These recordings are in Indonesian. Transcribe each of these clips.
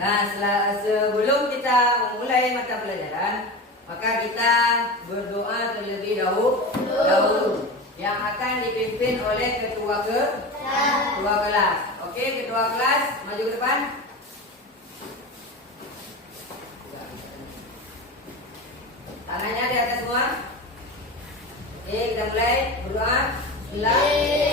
Nah, sebelum kita memulai mata pelajaran, maka kita berdoa terlebih dahulu yang akan dipimpin oleh ketua kelas. Oke, ketua kelas maju ke depan. Tangannya di atas semua. Oke, kita mulai berdoa. Bismillah.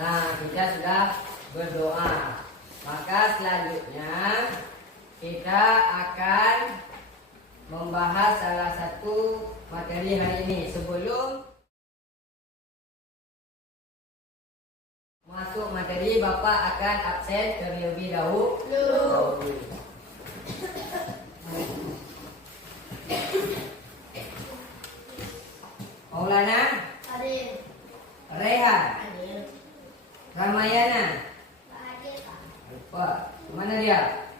Nah, kita sudah berdoa. Maka selanjutnya kita akan membahas salah satu materi hari ini. Sebelum masuk materi, Bapak akan absen terlebih dahulu. Maulana Hadir. Rehan Hadir. Ramayana. Hadir, Pak. Pak, mana dia?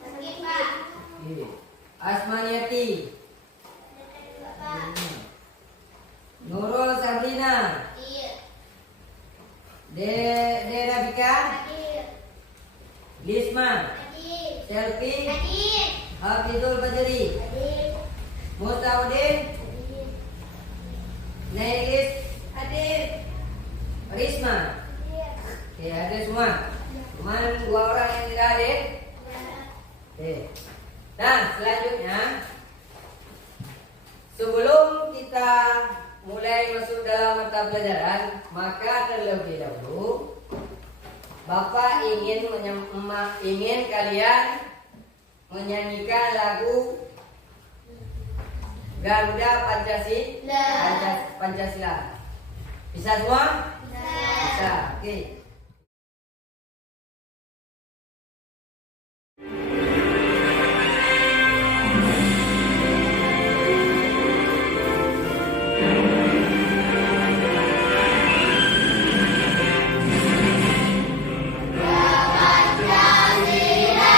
Sakit, Pak. Ini. Asmaniati. Bapak. Nurul Sabrina. Hadir. Derabika. Hadir. Lisma. Hadir. Selvi. Hadir. Hafizul Bajri. Hadir. Mustaudin. Hadir. Nailis. Hadir. Risma. Hadir. Oke, ada semua. Cuman 2 orang yang tidak hadir. Oke. Nah, selanjutnya sebelum kita mulai masuk dalam mata pelajaran, maka terlebih dahulu Bapak ingin kalian menyanyikan lagu Garuda Pancasila. Bisa semua? Bisa. Oke. Sedia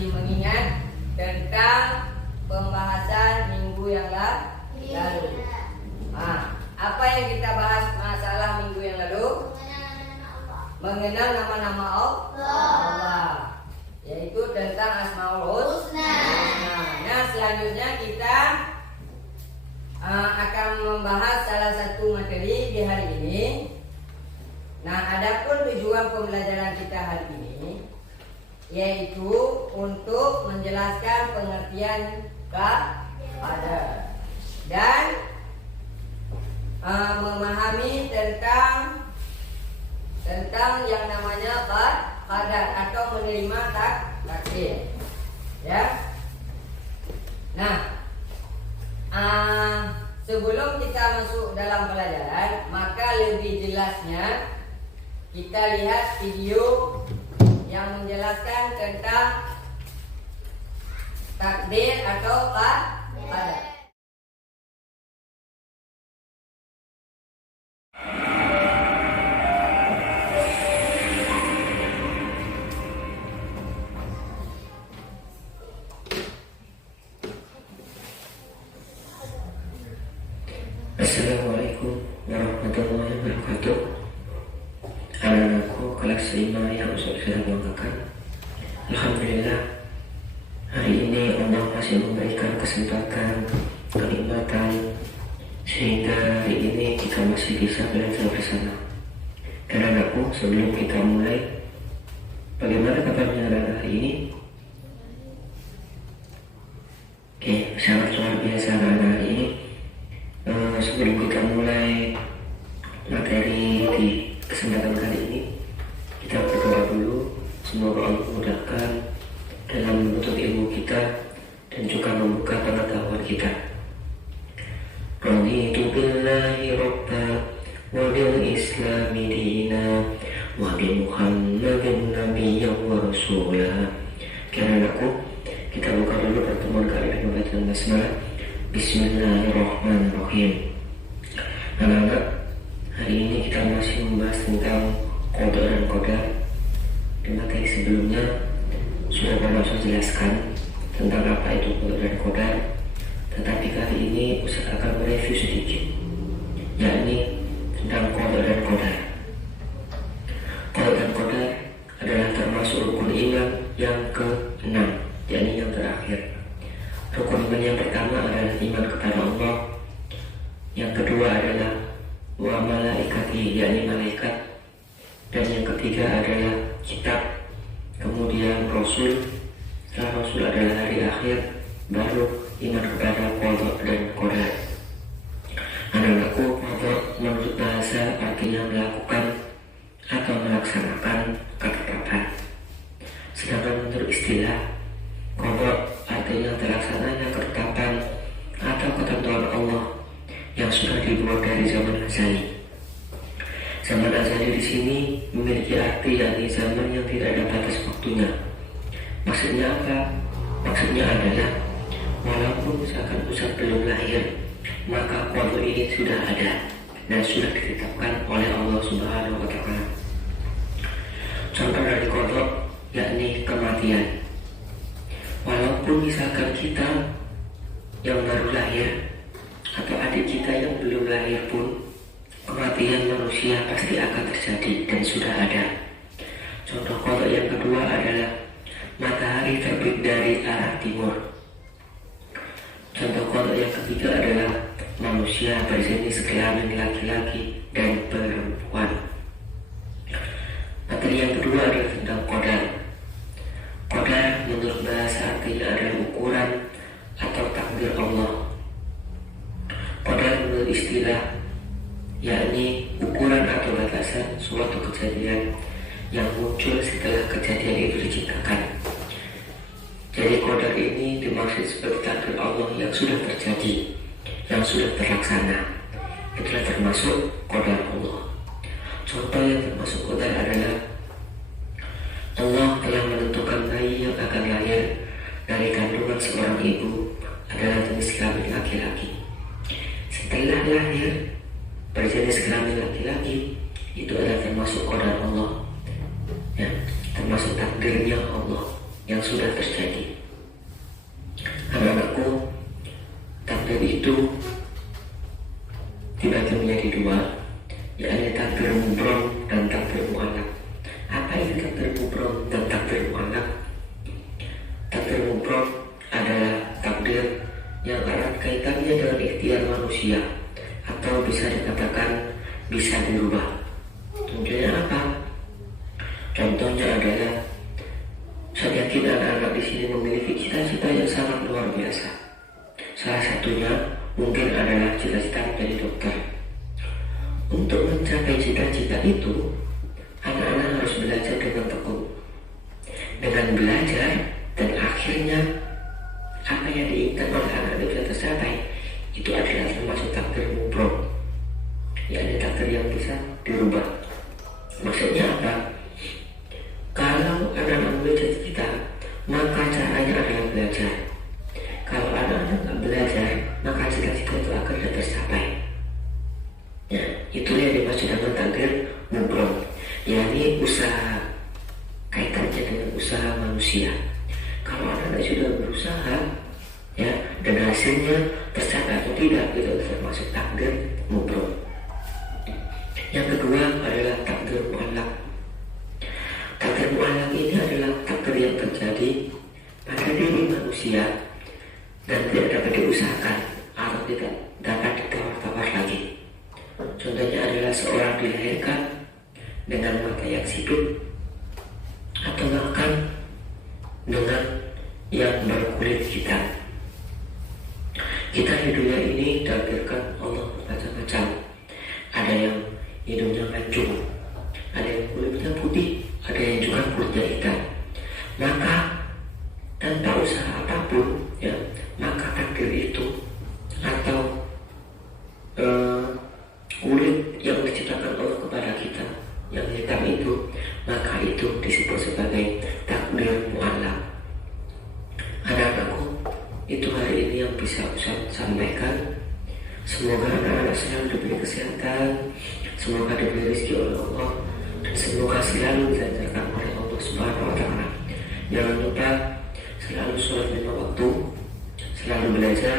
masih mengingat tentang pembahasan minggu yang lalu. Apa yang kita bahas masalah minggu yang lalu? Mengenal nama-nama Allah, yaitu tentang Asmaul Husna. Nah, selanjutnya kita akan membahas salah satu materi di hari ini. Nah, adapun tujuan pembelajaran kita hari ini yaitu untuk menjelaskan pengertian qadar dan memahami tentang yang namanya qadar atau menerima takdir. Ya. Nah, sebelum kita masuk dalam pelajaran, maka lebih jelasnya kita lihat video yang menjelaskan tentang takdir atau qadar. Assalamualaikum warahmatullahi wabarakatuh. Anak-anakku kelas 5 yang sudah banggakan. Alhamdulillah, hari ini Allah masih memberikan kesempatan, kenikmatan, sehingga hari ini kita masih bisa belajar bersama. Anak-anakku, sebelum kita mulai, bagaimana kabarnya anak hari ini? Oke, sangat luar biasa anak hari ini. Sebelum kita mulai materi di kesempatan kali ini, kita berdoa dulu. Semoga Allah memudahkan dalam menuntut ilmu kita dan juga membuka pengetahuan kita. Raditu billahi rabba wa bil islami dina wa bi Muhammadin nabiyyan wa rasulah. Karena kita buka dulu pertemuan kali ini membaca basmalah. Bismillahirrahmanirrahim. Anak-anak, hari ini kita masih membahas tentang qada dan qadar. Di materi sebelumnya sudah saya jelaskan tentang apa itu qada dan qadar. Tetapi kali ini Ustaz akan mereview sedikit, yakni tentang qada dan qadar. Qada dan qadar adalah termasuk rukun iman yang ke-6, yakni yang terakhir. Rukun iman yang pertama adalah iman kepada Allah. Yang kedua adalah wa malaikati, yakni malaikat. Dan yang ketiga adalah kitab. Kemudian Rasul. Setelah Rasul adalah hari akhir. Baru iman kepada qada dan qadar. Anak-anakku, qada menurut bahasa artinya melakukan atau melaksanakan ketetapan. Sedangkan menurut istilah, qada artinya terlaksananya ketetapan atau ketentuan Allah yang sudah dibuat dari zaman azali. Zaman azali di sini memiliki arti yakni zaman yang tidak ada batas waktunya. Maksudnya apa? Maksudnya adalah walaupun misalkan Ustaz belum lahir, maka qada ini sudah ada dan sudah ditetapkan oleh Allah Subhanahu wa Ta'ala. Contoh dari qada yakni kematian. Walaupun misalkan kita yang baru lahir atau adik kita yang belum lahir pun, kematian manusia pasti akan terjadi dan sudah ada. Contoh qada yang kedua adalah matahari terbit dari arah timur. Contoh qada yang ketiga adalah manusia berjenis kelamin laki-laki dan perempuan. Materi yang kedua adalah tentang qadar. Qadar menurut bahasa artinya adalah ukuran atau takdir Allah. Qadar menurut istilah yakni ukuran atau batasan suatu kejadian yang muncul setelah kejadian itu diciptakan. Jadi qadar ini dimaksud sebagai takdir Allah yang sudah terjadi, yang sudah terlaksana. Itulah termasuk qadar Allah. Contoh yang termasuk qadar adalah Allah telah menentukan bayi yang akan lahir dari kandungan seorang ibu adalah jenis kelamin laki-laki. Setelah lahir berjenis kelamin laki-laki, itu adalah termasuk qadar Allah, ya, termasuk takdirnya Allah yang sudah terjadi. Anak-anakku, takdir itu dibagi menjadi dua, yakni takdir mubrom dan takdir mu'allaq. Apa itu takdir mubrom dan takdir mu'allaq? Takdir mubrom adalah takdir yang erat kaitannya dengan ikhtiar manusia, atau bisa dikatakan bisa dirubah. Contohnya apa? Contohnya adalah saya yakin anak-anak di sini memiliki cita-cita yang sangat luar biasa. Salah satunya mungkin adalah cita-cita menjadi dokter. Untuk mencapai cita-cita itu, anak-anak harus belajar dengan tekun. Dengan belajar dan akhirnya apa yang diinginkan oleh anak bisa tercapai, itu adalah termasuk takdir mubrom, yakni takdir yang bisa dirubah. Maksudnya apa? Kalau anak-anak memiliki cita-cita, maka caranya adalah belajar. Kalau anak-anak tidak belajar, maka cita-cita itu akan tidak tercapai. Ya, itulah yang dimaksud dengan takdir mubrom, yakni usaha, kaitannya dengan usaha manusia. Kalau anak-anak sudah berusaha, ya, dan hasilnya tercapai atau tidak, itu termasuk takdir mubrom. Yang kedua adalah takdir mu'allaq. Takdir mu'allaq ini adalah takdir yang terjadi pada diri manusia dan tidak dapat diusahakan atau tidak dapat ditawar-tawar lagi. Contohnya adalah seorang dilahirkan dengan mata yang sipit atau bahkan dengan yang berkulit hitam. Kita di dunia ini ditakdirkan Allah bermacam-macam. Ada yang hidungnya mancung, ada yang kulitnya putih, ada yang juga kulitnya hitam. Maka tanpa usaha apapun, ya, maka takdir itu atau kulit yang diciptakan Allah kepada kita yang hitam itu, maka itu disebut sebagai takdir mu'allaq. Anak-anakku, itu hari ini yang bisa Ustaz sampaikan. Semoga anak-anak selalu diberi kesehatan, semoga diberi rezeki oleh Allah, dan semoga selalu dilancarkan oleh Allah Subhanahu wa Ta'ala. Jangan lupa selalu sholat 5 waktu, selalu belajar,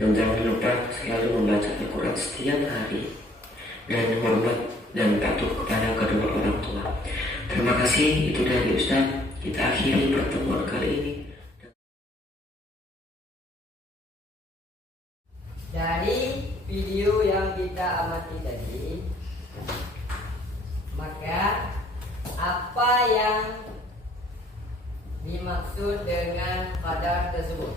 dan jangan lupa selalu membaca Al-Quran setiap hari, dan hormat dan patuh kepada kedua orang tua. Terima kasih, itu dari Ustaz. Kita akhiri pertemuan kali ini. Dari video yang kita amati tadi, maka apa yang dimaksud dengan qadar tersebut?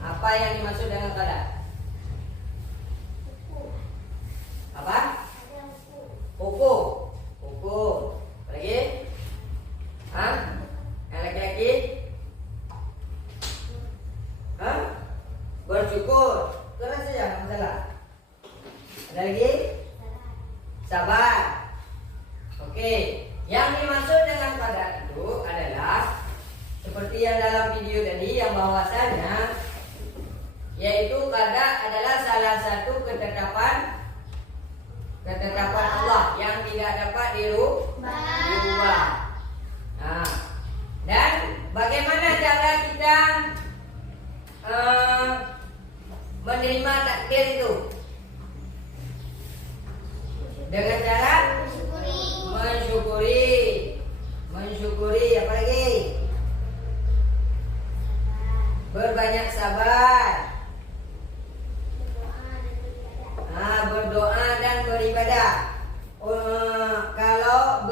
Apa yang dimaksud dengan qadar? Apa? Hukum. Hukum. Apa lagi? Hah? Yang laki-laki? Hah? Bersyukur. Terus saja, nggak masalah. Ada lagi? Sabar. Oke. Yang dimaksud dengan qadar itu adalah seperti yang dalam video tadi, yang bahwasanya yaitu qadar adalah salah satu ketetapan Allah yang tidak dapat dirubah. Nah, dan bagaimana cara kita menerima takdir itu? Dengan cara mensyukuri, apa lagi? Berbanyak sabar, berdoa dan beribadah. Kalau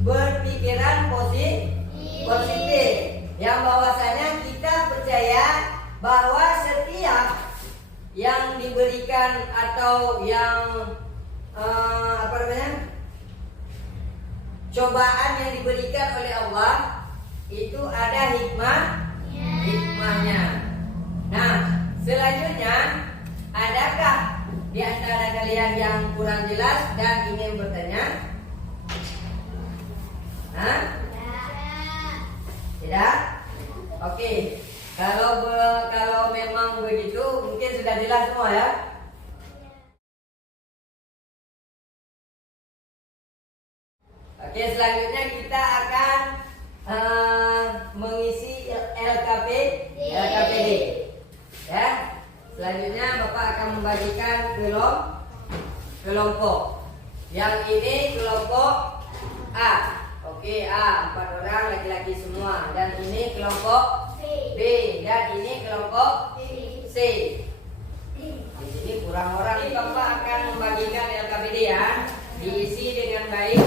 berpikiran positif, yang bahwasanya kita percaya bahwa setiap yang diberikan atau yang cobaan yang diberikan oleh Allah itu ada hikmahnya. Nah, selanjutnya, adakah di antara kalian yang kurang jelas dan ingin bertanya? Hah? Tidak? Oke. Kalau memang begitu, mungkin sudah jelas semua ya. selanjutnya kita akan mengisi LKPD. Ya. Selanjutnya Bapak akan membagikan kelompok. Yang ini kelompok A. Oke, A 4 orang laki-laki semua. Dan ini kelompok B. Dan ini kelompok C. Di sini kurang orang. Ini Bapak akan membagikan LKPD ya. Diisi dengan baik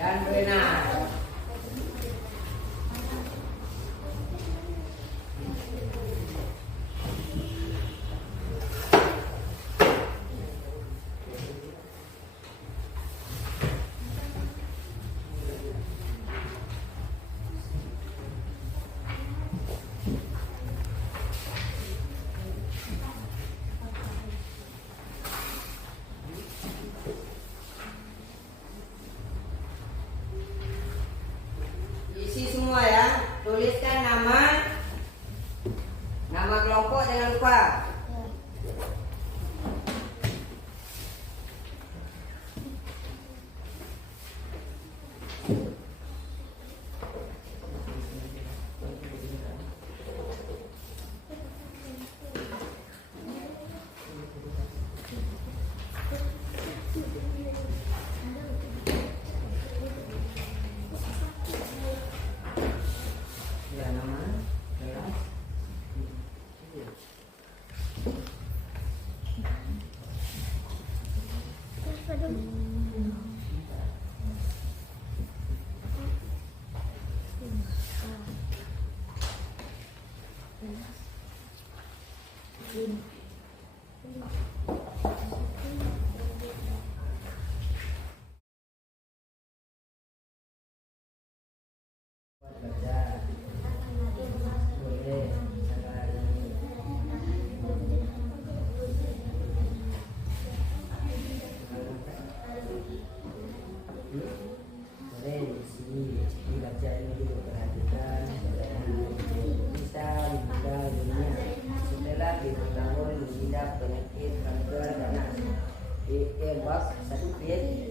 dan benar. Semua ya, tuliskan nama kelompok, jangan lupa.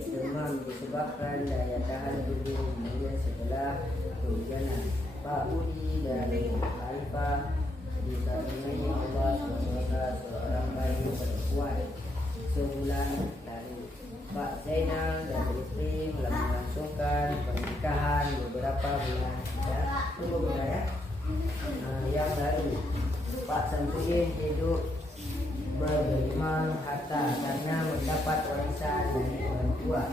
Demam disebabkan daya tahan tubuh kemudian setelah kehujanan. Pak Budi dan Arifah dikaruniai Allah SWT seorang bayi perempuan sebulan lalu. Pak Zainal dan istri telah melangsungkan pernikahan beberapa bulan yang lalu. Pak Samsudin hidup bergelimang harta karena mendapat warisan dari orang tua.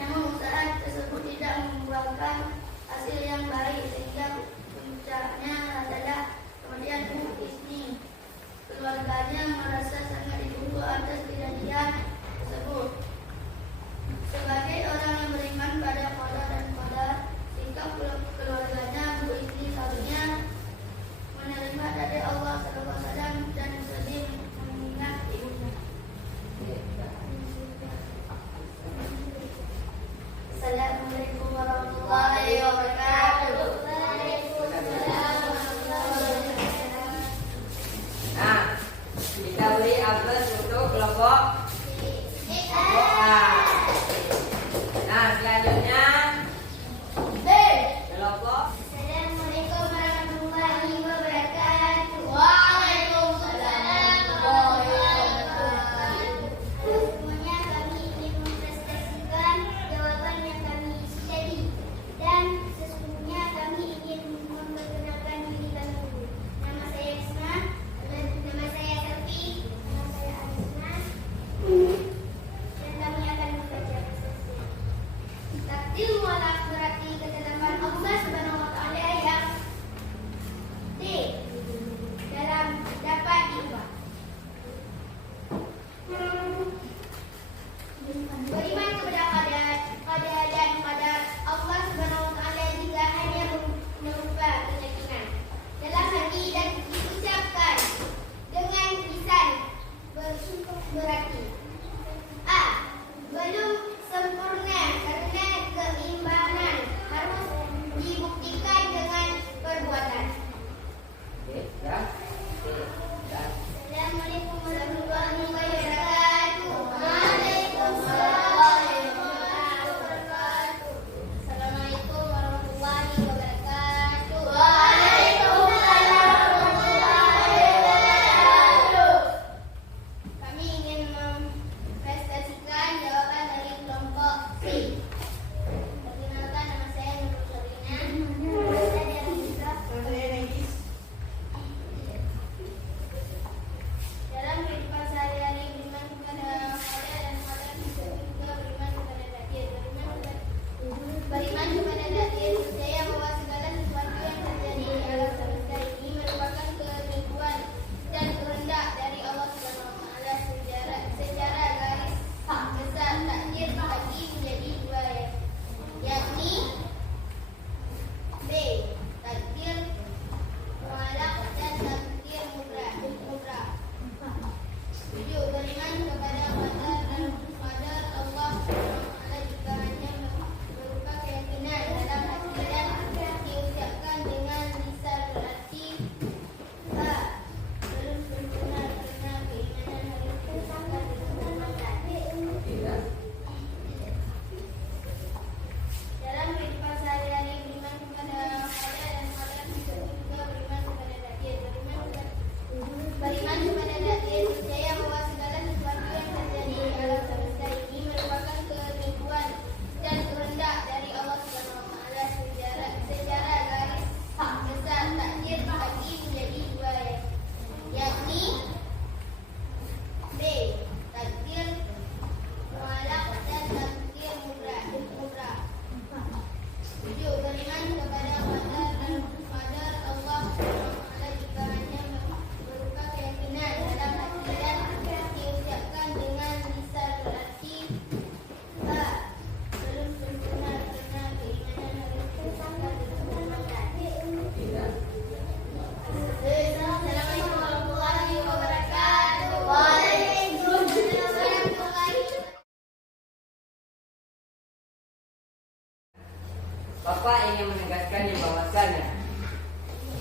Namun usaha tersebut tidak membuahkan hasil yang baik sehingga puncak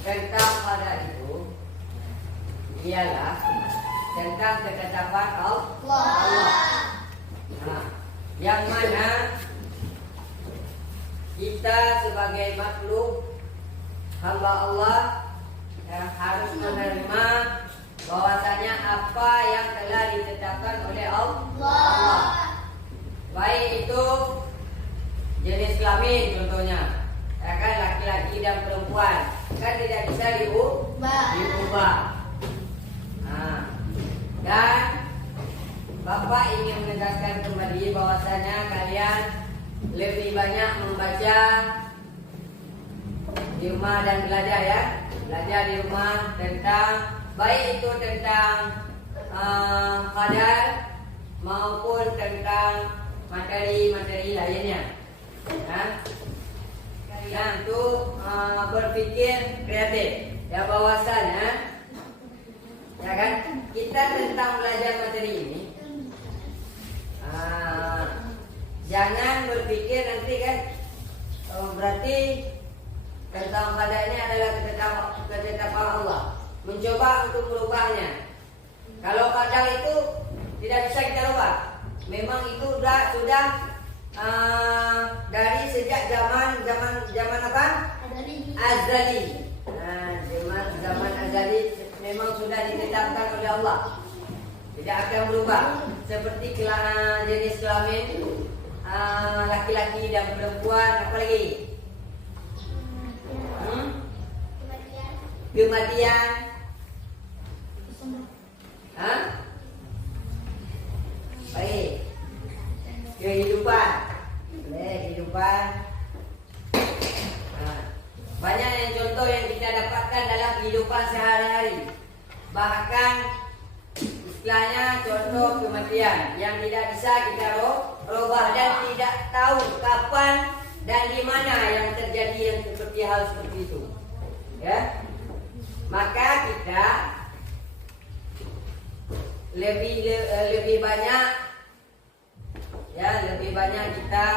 tentang qadar itu ialah tentang ketetapan Allah. Nah, yang mana kita sebagai makhluk hamba Allah harus menerima bahwasanya apa yang telah ditetapkan oleh Allah. Baik itu jenis kelamin contohnya, ya kan, laki-laki dan perempuan kan tidak bisa diubah. Nah, dan Bapak ingin menegaskan kembali bahwasanya kalian lebih banyak membaca di rumah dan belajar ya, belajar di rumah tentang baik itu tentang qadar maupun tentang materi-materi lainnya. Nah, untuk berpikir kreatif ya, bahwasanya ya kan kita tentang belajar materi ini jangan berpikir nanti kan berarti tentang qadar ini adalah ketetapan Allah, mencoba untuk merubahnya. Kalau qadar itu tidak bisa kita rubah, memang itu sudah dari sejak zaman apa? Azali. Nah, zaman azali memang sudah ditetapkan oleh Allah, tidak akan berubah. Seperti jenis kelamin laki-laki dan perempuan, apa lagi? Kematian. Baik. Kehidupan. Kehidupan. Banyak yang contoh yang kita dapatkan dalam kehidupan sehari-hari. Bahkan istilahnya contoh kematian yang tidak bisa kita rubah dan tidak tahu kapan dan di mana yang terjadi yang seperti hal seperti itu. Ya. Maka kita lebih banyak kita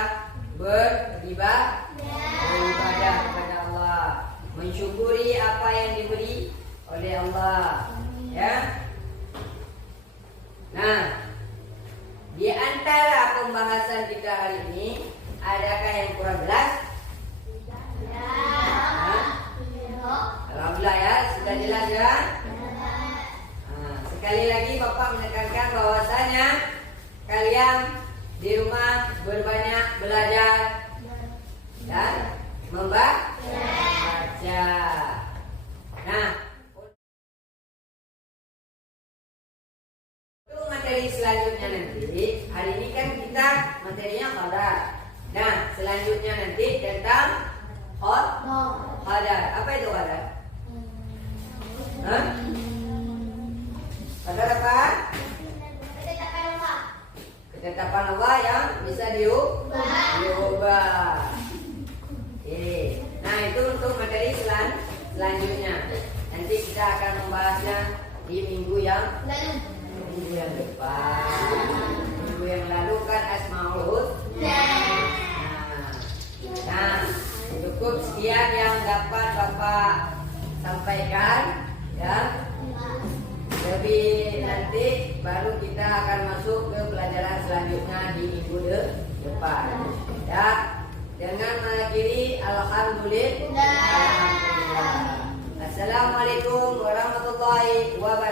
beribadah kepada Allah, mensyukuri apa yang diberi oleh Allah, ya. Nah, di antara pembahasan kita hari ini, adakah yang kurang jelas? Alhamdulillah ya, sudah jelas ya. Sekali lagi Bapak menekankan bahwasanya kalian di rumah berbanyak belajar dan membaca. Nah, untuk materi selanjutnya nanti, hari ini kan kita materinya qadar. Nah, selanjutnya nanti tentang qadar. Apa itu qadar? Qadar apa? Ketetapan Allah yang bisa diubah. Nah, itu untuk materi selanjutnya. Nanti kita akan membahasnya di minggu yang depan. Minggu yang lalu kan Asmaul Husna. Nah, cukup sekian yang dapat Bapak sampaikan ya. Lebih nanti baru kita akan masuk ke pelajaran selanjutnya di minggu depan. Ya, dengan mengakhiri alhamdulillah. Assalamualaikum warahmatullahi wabarakatuh.